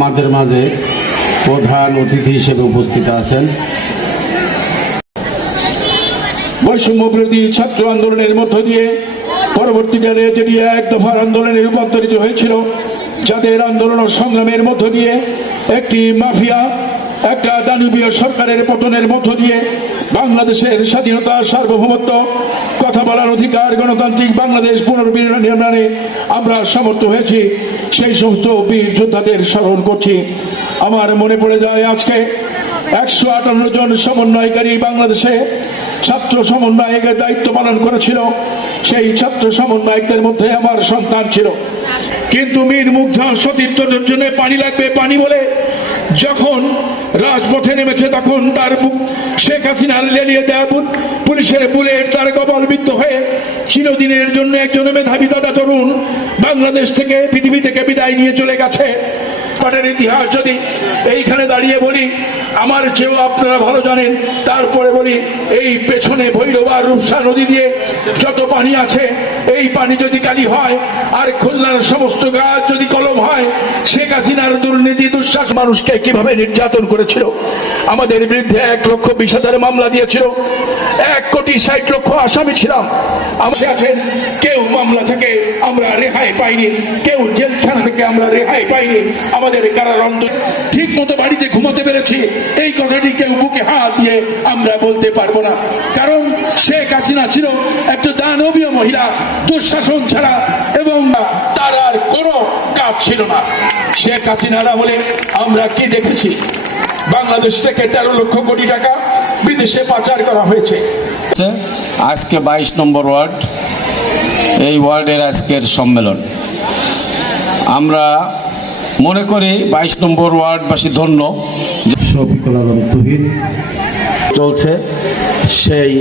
মাঝে প্রধান অতিথি হিসেবে উপস্থিত আছেন। বৈষম্য বিরোধী ছাত্র আন্দোলনের মধ্য দিয়ে পরবর্তীকালে যদি এক দফার আন্দোলনে রূপান্তরিত হয়েছিল, যাদের আন্দোলন ও সংগ্রামের মধ্য দিয়ে একটি মাফিয়া একটা দানবীয় সরকারের পতনের মধ্য দিয়ে বাংলাদেশের স্বাধীনতা, সার্বভৌমত্ব কথা বলার অধিকার, গণতান্ত্রিক বাংলাদেশ পুনর্নির্মাণে আমরা সমর্থ হয়েছি। সেই সমস্ত বীর যোদ্ধাদের স্মরণ করছি। আমার মনে পড়ে যায় আজকে একশো আটান্ন জন সমন্বয়কারী বাংলাদেশে ছাত্র সমন্বয়কের দায়িত্ব পালন করেছিল। সেই ছাত্র সমন্বয়কদের মধ্যে আমার সন্তান ছিল। কিন্তু মীর মুগ্ধ সতীর্থদের জন্য পানি লাগবে, পানি বলে যখন রাজপথে নেমেছে তখন তার শেখ হাসিনার লেলিয়ে দেয়া পুলিশের বুলেট তার গবলবিদ্ধ হয়ে চিরদিনের জন্য একজন মেধাবী দাদা তরুণ বাংলাদেশ থেকে, পৃথিবী থেকে বিদায় নিয়ে চলে গেছে। ইতিহাস যদি এইখানে দাঁড়িয়ে বলি, আমার চেয়েও আপনারা ভালো জানেন, তারপরে বলি, এই পেছনে ভৈরব আর রূপসা নদী দিয়ে যত পানি আছে, এই পানি যদি কালি হয়, আর খুলনার সমস্ত গাছ যদি কলম হয়, শেখ হাসিনার দুঃশ্বাস মানুষকে কীভাবে নির্যাতন করেছিল? আমাদের বিরুদ্ধে এক লক্ষ বিশ হাজার মামলা দিয়েছিল। এক কোটি ষাট লক্ষ আসামি ছিলাম। আমরা আছেন কেউ মামলা থেকে আমরা রেহাই পাইনি। কেউ জেলখানা থেকে আমরা রেহাই পাইনি। আমাদের কারারন্দ ঠিক মতো বাড়িতে ঘুমোতে পেরেছি। এই কথাটি কেউ বুকে হাত দিয়ে আমরা বলতে পারব না। কারণ শেখ হাসিনা ছিল একটা দানবীয় মহিলা, দুঃশাসন ছাড়া, এবং তার আর কোনো কাজ ছিল না। শেখ হাসিনারা বলে আমরা কি দেখেছি? বাংলাদেশ থেকে তেরো লক্ষ কোটি টাকা বিদেশে পাচার করা হয়েছে। আছে আজকে বাইশ নম্বর ওয়ার্ড। এই ওয়ার্ডের আজকের সম্মেলন। আমরা মনে করি বাইশ নম্বর ওয়ার্ডবাসী ধন্য যে শফিকুল আলম তুহিন চলছে সেই